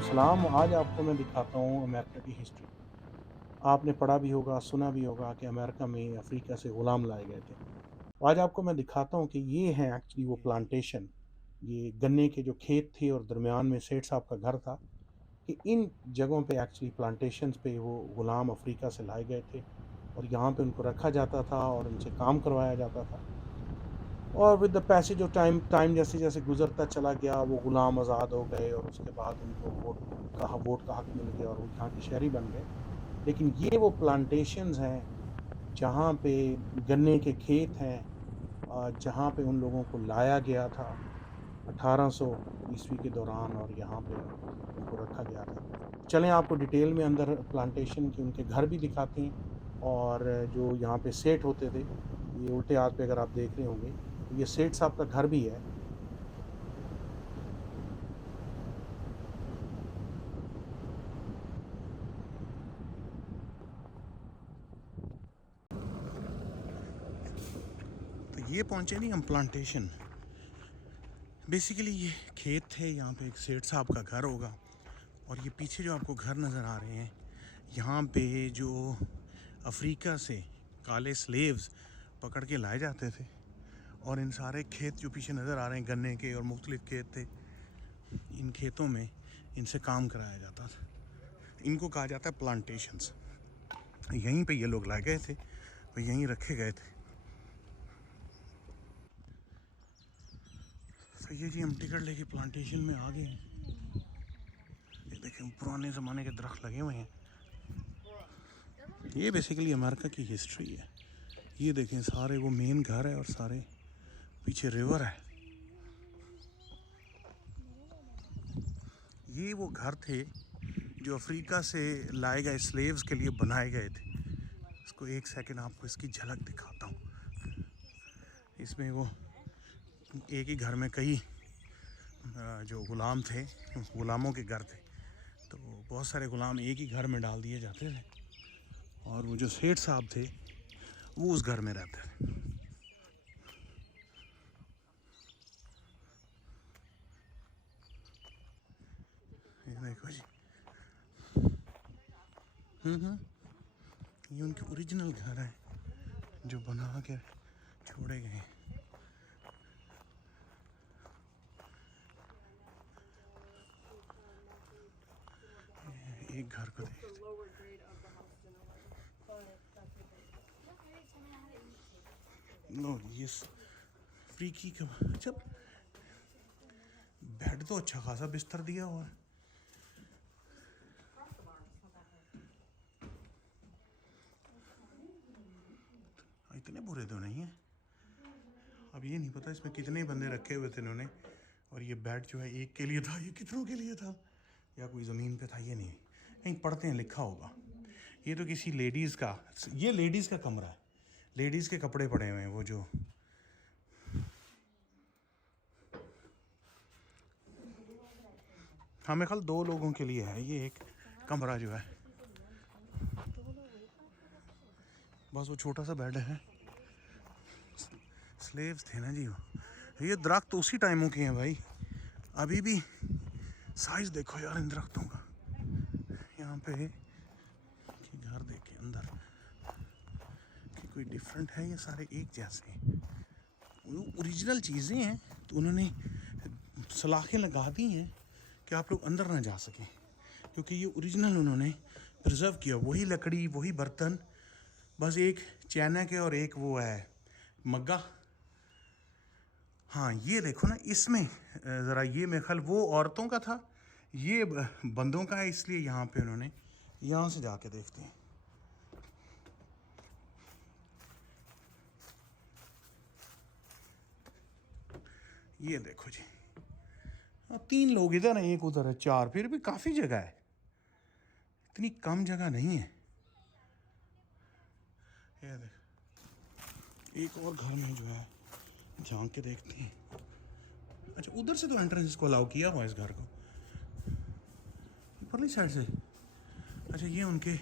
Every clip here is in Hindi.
को सलाम। आज आपको मैं दिखाता हूँ अमेरिका की हिस्ट्री। आपने पढ़ा भी होगा, सुना भी होगा कि अमेरिका में अफ्रीका से गुलाम लाए गए थे। आज आपको मैं दिखाता हूँ कि ये हैं एक्चुअली वो प्लांटेशन। ये गन्ने के जो खेत थे और दरमियान में सेठ साहब का घर था, कि इन जगहों पे एक्चुअली प्लांटेशंस पे वो गुलाम अफ्रीका से लाए गए थे और यहाँ पे उनको रखा जाता था और उनसे काम करवाया जाता था। और with the passage of time time जैसे-जैसे गुज़रता चला गया, वो गुलाम आज़ाद हो गए और उसके बाद उनको वोट का हक मिल गया और वो यहाँ के शहरी बन गए। लेकिन ये वो प्लांटेशंस हैं, जहाँ पे गन्ने के खेत हैं, जहाँ पे उन लोगों को लाया गया था 1800 ईस्वी के दौरान और यहाँ पे उनको रखा गया था। चलें आपको डिटेल में अंदर प्लांटेशन के उनके घर भी दिखाते हैं और जो यहाँ पे सेठ होते थे, ये उल्टे हाथ पे अगर आप देख रहे होंगे, तो ये सेठ साहब का घर भी है। तो ये पहुँचे नहीं हम प्लांटेशन। बेसिकली ये खेत थे, यहाँ पे एक सेठ साहब का घर होगा और ये पीछे जो आपको घर नज़र आ रहे हैं, यहाँ पे जो अफ्रीका से काले स्लेव्स पकड़ के लाए जाते थे और इन सारे खेत जो पीछे नज़र आ रहे हैं गन्ने के और मुख्तलिफ खेत थे, इन खेतों में इनसे काम कराया जाता था। इनको कहा जाता है प्लांटेशंस। यहीं पे ये लोग लाए गए थे और यहीं रखे गए थे। तो ये जी हम टिकट लेके प्लांटेशन में आ गए हैं। ये देखें पुराने ज़माने के दरख्त लगे हुए हैं। ये बेसिकली अमेरिका की हिस्ट्री है। ये देखें सारे वो मेन घर है और सारे पीछे रिवर है। ये वो घर थे जो अफ्रीका से लाए गए स्लेव्स के लिए बनाए गए थे। इसको एक सेकंड आपको इसकी झलक दिखाता हूँ। इसमें वो एक ही घर में कई जो गुलाम थे, गुलामों के घर थे, तो बहुत सारे गुलाम एक ही घर में डाल दिए जाते थे और वो जो सेठ साहब थे वो उस घर में रहते थे। ये देखो जी। ये उनके ओरिजिनल घर हैं जो बना के छोड़े गए हैं। एक घर को देखते नो, ये फ्रीकी का अच्छा बेड तो अच्छा खासा बिस्तर दिया हुआ है। इतने बुरे तो नहीं है। अब ये नहीं पता इसमें कितने बंदे रखे हुए थे इन्होंने, और ये बेड जो है एक के लिए था, ये कितनों के लिए था या कोई ज़मीन पे था, ये नहीं कहीं पढ़ते हैं लिखा होगा। ये तो किसी लेडीज़ का, ये लेडीज़ का कमरा है, लेडीज़ के कपड़े पड़े हुए हैं वो जो। हाँ मेरे ख्याल 2 लोगों के लिए है ये एक कमरा जो है, बस वो छोटा सा बेड है। स्लेव्स थे ना जी वो। ये दरख्त तो उसी टाइमों के हैं भाई, अभी भी साइज़ देखो यार इन दरख्तों का। यहाँ पे कि घर देखे अंदर कि कोई डिफरेंट है, ये सारे एक जैसे हैं, वो ओरिजिनल चीज़ें हैं, तो उन्होंने सलाखें लगा दी हैं कि आप लोग अंदर ना जा सकें, क्योंकि ये ओरिजिनल उन्होंने प्रिजर्व किया, वही लकड़ी वही बर्तन, बस एक चैनक है और एक वो है मग्गा। हाँ ये देखो ना इसमें ज़रा, ये मेरे ख्याल वो औरतों का था, ये बंदों का है, इसलिए यहाँ पे उन्होंने, यहाँ से जाके देखते हैं। ये देखो जी, 3 लोग इधर हैं, एक उधर है, 4, फिर भी काफ़ी जगह है, इतनी कम जगह नहीं है। ये देख एक और घर में जो है, झांक के देखते हैं। अच्छा उधर से तो एंट्रेंस इसको अलाउ किया हुआ है इस घर को, ऊपरली साइड से। अच्छा ये उनके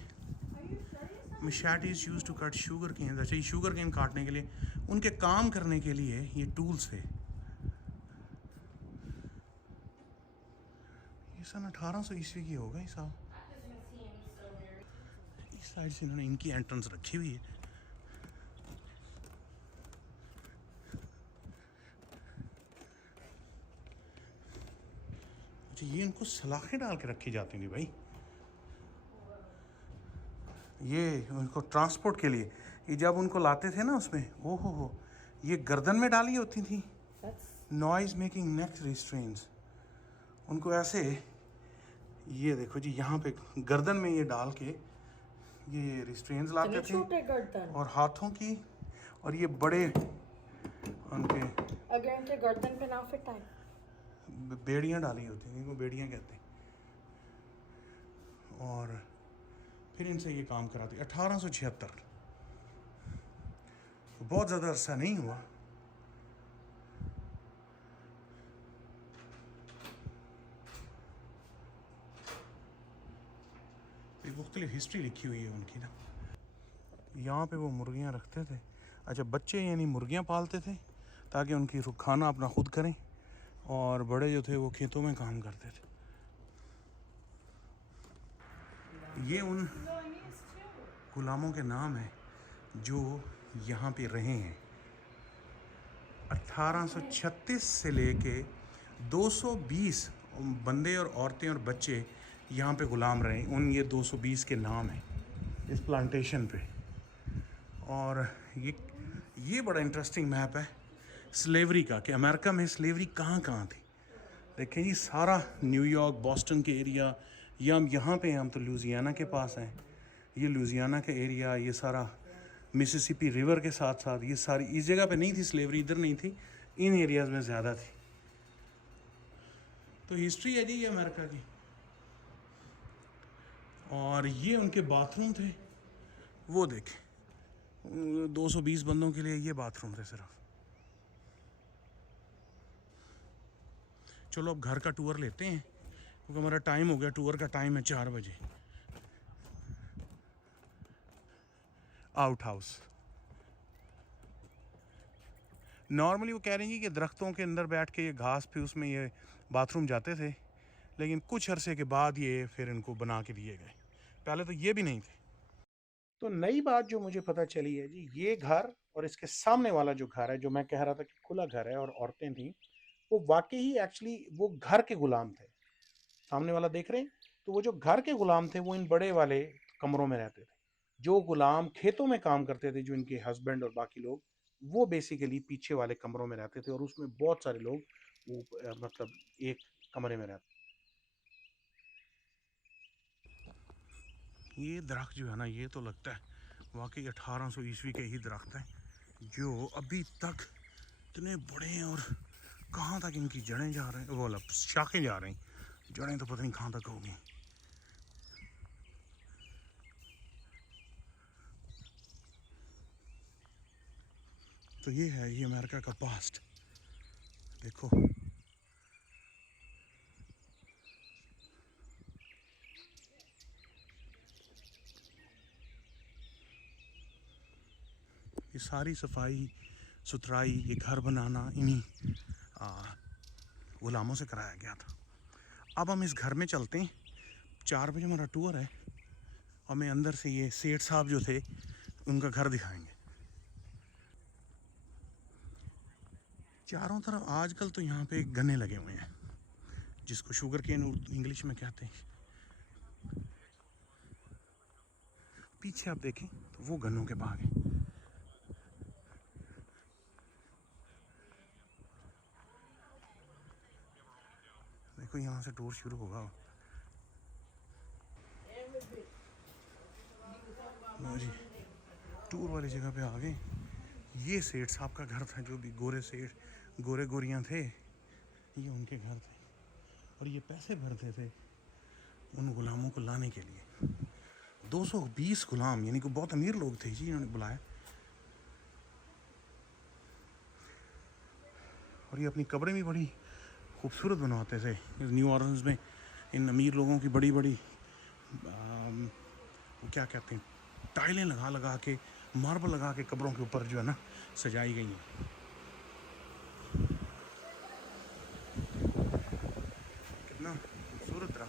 machete is use to cut sugar cane. अच्छा ये शुगर केन काटने के लिए, उनके काम करने के लिए ये टूल्स थे। ये सन 1800 ईस्वी की होगा ये साहब। इस साइड से इन्होंने इनकी एंट्रेंस रखी हुई है। अच्छा, ये इनको सलाखें डाल के रखी जाती थी भाई, ये उनको ट्रांसपोर्ट के लिए। ये जब उनको लाते थे ना उसमें, ओहो हो, ये गर्दन में डाली होती थी। नॉइज मेकिंग नेक रिस्ट्रेन्स, उनको ऐसे, ये देखो जी यहाँ पे गर्दन में ये डाल के ये रिस्ट्रेन्स लाते थे, और हाथों की, और ये बड़े उनके अगर उनके गर्दन पे ना फिट आए, बेड़ियाँ डाली होती थी, इनको बेड़ियाँ कहते हैं। और फिर इनसे ये काम कराते। 1876, बहुत ज़्यादा अरसा नहीं हुआ। एक मुख्तलिफ हिस्ट्री लिखी हुई है उनकी ना। यहाँ पे वो मुर्गियाँ रखते थे। अच्छा, बच्चे यानी मुर्गियाँ पालते थे ताकि उनकी खाना अपना खुद करें, और बड़े जो थे वो खेतों में काम करते थे। ये उन गुलामों के नाम हैं जो यहाँ पे रहे हैं। 1836 से लेके 220 बंदे और औरतें और बच्चे यहाँ पे ग़ुलाम रहे। उन ये 220 के नाम हैं इस प्लांटेशन पे। और ये बड़ा इंटरेस्टिंग मैप है स्लेवरी का, कि अमेरिका में स्लेवरी कहाँ कहाँ थी। देखें जी, सारा न्यूयॉर्क, बॉस्टन के एरिया, या हम यहाँ पे हैं, हम तो लुजियाना के पास हैं, ये लुजियाना का एरिया, ये सारा मिसिसिपी रिवर के साथ साथ, ये सारी इस जगह पे नहीं थी स्लेवरी, इधर नहीं थी, इन एरियाज़ में ज़्यादा थी। तो हिस्ट्री है जी ये अमेरिका की। और ये उनके बाथरूम थे, वो देखें 220 बंदों के लिए ये बाथरूम थे सिर्फ। चलो अब घर का टूर लेते हैं, क्योंकि हमारा टाइम हो गया, टूर का टाइम है 4 बजे। आउट हाउस, नॉर्मली वो कह रही हैं कि दरख्तों के अंदर बैठ के ये घास पे उसमें ये बाथरूम जाते थे, लेकिन कुछ अरसे के बाद ये फिर इनको बना के दिए गए, पहले तो ये भी नहीं थे। तो नई बात जो मुझे पता चली है जी, ये घर और इसके सामने वाला जो घर है, जो मैं कह रहा था कि खुला घर है और औरतें थीं, वो वाकई ही एक्चुअली वो घर के गुलाम थे। सामने वाला देख रहे हैं, तो वो जो घर के गुलाम थे वो इन बड़े वाले कमरों में रहते थे। जो गुलाम खेतों में काम करते थे, जो इनके हस्बैंड और बाकी लोग, वो बेसिकली पीछे वाले कमरों में रहते थे, और उसमें बहुत सारे लोग वो मतलब एक कमरे में रहते। ये दरख्त जो है ना, ये तो लगता है वाकई 1800 ईस्वी के ही दरख्त हैं, जो अभी तक इतने बड़े हैं, और कहाँ तक इनकी जड़ें जा रहे हैं, वो मतलब शाखें जा रही, जड़ें तो पता नहीं कहाँ तक होंगी। तो ये है ये अमेरिका का पास्ट, देखो। ये सारी सफाई सुथराई, ये घर बनाना इन्हीं गुलामों से कराया गया था। अब हम इस घर में चलते हैं, 4 बजे हमारा टूर है, और मैं अंदर से ये सेठ साहब जो थे उनका घर दिखाएंगे। चारों तरफ आजकल तो यहाँ पे गन्ने लगे हुए हैं, जिसको शुगर केन इंग्लिश में कहते हैं। पीछे आप देखें तो वो गन्नों के बाग हैं। देखो यहाँ से टूर शुरू होगा। जी, टूर वाली जगह पे आ गए। ये सेठ साहब का घर था, जो भी गोरे सेठ, गोरे गोरियाँ थे, ये उनके घर थे, और ये पैसे भरते थे उन गुलामों को लाने के लिए। 220 गुलाम, यानी कि बहुत अमीर लोग थे जी, इन्होंने बुलाया। और ये अपनी कब्रें भी बड़ी खूबसूरत बनवाते थे न्यू ऑर्लिन्स में। इन अमीर लोगों की बड़ी बड़ी वो क्या कहते हैं, टाइलें लगा लगा के, मार्बल लगा के कब्रों के ऊपर जो है ना सजाई गई हैं। कितना खूबसूरत रहा।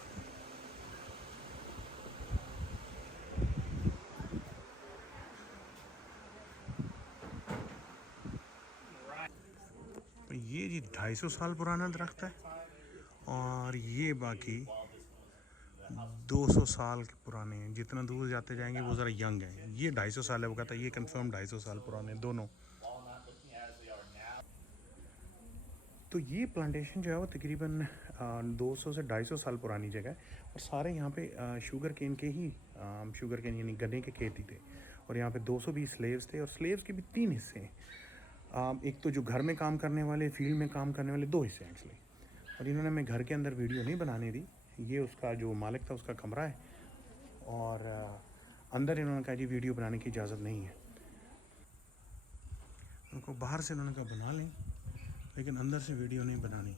ये जी 250 साल पुराना दरख्त है और ये बाकी 200 साल के पुराने हैं। जितना दूर जाते जाएंगे वो ज़रा यंग है। ये 250 साल है, वो कहता है ये कंफर्म 250 साल पुराने हैं दोनों। तो ये प्लांटेशन जो है वो तकरीबन 200 से 250 साल पुरानी जगह है और सारे यहाँ पे शुगर केन के ही शुगर केन यानी गन्ने के खेती थे और यहाँ पे 220 स्लेव्स थे और स्लेव्स के भी 3 हिस्से हैं। एक तो जो घर में काम करने वाले, फील्ड में काम करने वाले 2 हिस्से हैं एक्चुअली। और इन्होंने हमें घर के अंदर वीडियो नहीं बनाने दी। ये उसका जो मालिक था उसका कमरा है और अंदर इन्होंने कहा जी वीडियो बनाने की इजाज़त नहीं है। उनको बाहर से इन्होंने कहा बना लें लेकिन अंदर से वीडियो नहीं बनानी।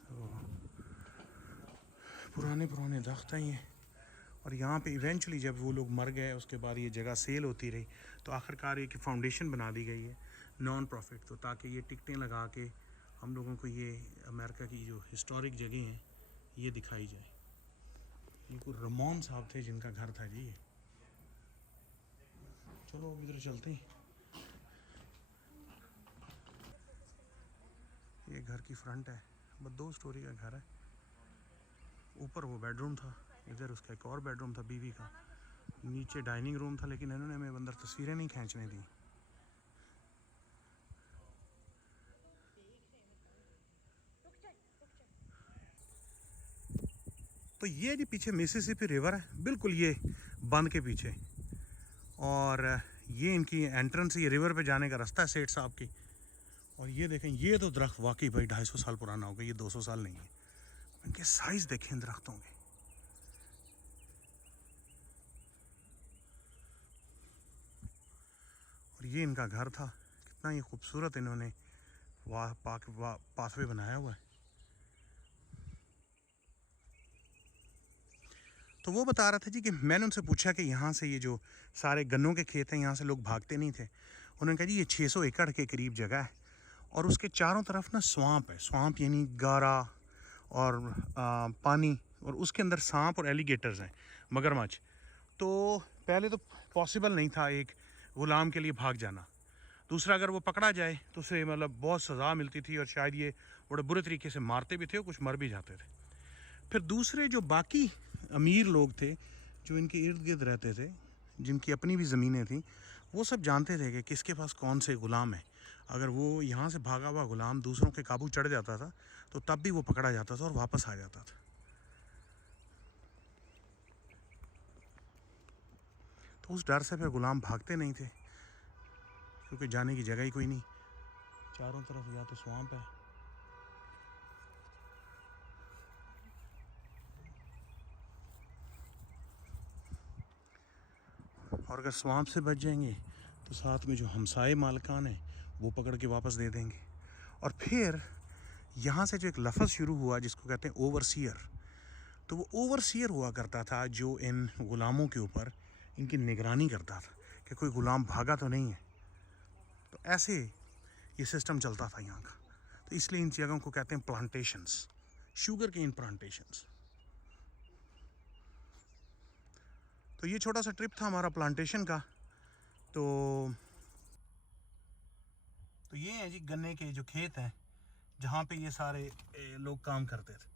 तो पुराने दरख्त हैं ये और यहाँ पे इवेंचुअली जब वो लोग मर गए उसके बाद ये जगह सेल होती रही तो आखिरकार एक फाउंडेशन बना दी गई है नॉन प्रॉफिट, तो ताकि ये टिकटें लगा के हम लोगों को ये अमेरिका की जो हिस्टोरिक जगह हैं ये दिखाई जाए। ये कोई रमोन साहब थे जिनका घर था जी ये। चलो अब इधर चलते हैं। ये घर की फ्रंट है, बस 2 स्टोरी का घर है। ऊपर वो बेडरूम था, इधर उसका एक और बेडरूम था बीवी का, नीचे डाइनिंग रूम था लेकिन इन्होंने हमें अंदर तस्वीरें नहीं खींचने दी। तो ये जी पीछे मिसिसिपी रिवर है, बिल्कुल ये बंद के पीछे, और ये इनकी एंट्रेंस, ये रिवर पे जाने का रास्ता है सेठ साहब की। और ये देखें, ये तो दरख्त वाकई भाई 250 साल पुराना होगा, ये 200 साल नहीं है। इनके साइज देखें दरख्तों के। और ये इनका घर था, कितना ये खूबसूरत इन्होंने पाथवे बनाया हुआ है। तो वो बता रहा था जी कि मैंने उनसे पूछा कि यहाँ से ये जो सारे गन्नों के खेत हैं यहाँ से लोग भागते नहीं थे। उन्होंने कहा जी ये 600 एकड़ के करीब जगह है और उसके चारों तरफ ना स्वाम्प है। स्वाम्प यानी गारा और पानी, और उसके अंदर सांप और एलिगेटर्स हैं, मगरमच्छ। तो पहले तो पॉसिबल नहीं था एक गुलाम के लिए भाग जाना। दूसरा, अगर वो पकड़ा जाए तो उसे मतलब बहुत सज़ा मिलती थी और शायद ये बड़े बुरे तरीके से मारते भी थे और कुछ मर भी जाते थे। फिर दूसरे जो बाकी अमीर लोग थे जो इनके इर्द गिर्द रहते थे, जिनकी अपनी भी ज़मीनें थीं, वो सब जानते थे कि किसके पास कौन से ग़ुलाम है। अगर वो यहाँ से भागा हुआ ग़ुलाम दूसरों के काबू चढ़ जाता था तो तब भी वो पकड़ा जाता था और वापस आ जाता था। तो उस डर से फिर ग़ुलाम भागते नहीं थे क्योंकि जाने की जगह ही कोई नहीं, चारों तरफ या तो स्वाम्प है। और अगर स्वाम्प से बच जाएंगे तो साथ में जो हमसाए मालकान हैं वो पकड़ के वापस दे देंगे। और फिर यहाँ से जो एक लफ्ज़ शुरू हुआ जिसको कहते हैं ओवरसीयर, तो वो ओवरसीयर हुआ करता था जो इन ग़ुलामों के ऊपर इनकी निगरानी करता था कि कोई ग़ुलाम भागा तो नहीं है। तो ऐसे ये सिस्टम चलता था यहाँ का। तो इसलिए इन जगहों को कहते हैं प्लांटेशंस, शुगर केन प्लांटेशंस। तो ये छोटा सा ट्रिप था हमारा प्लांटेशन का। तो ये हैं जी गन्ने के जो खेत हैं जहाँ पे ये सारे लोग काम करते थे।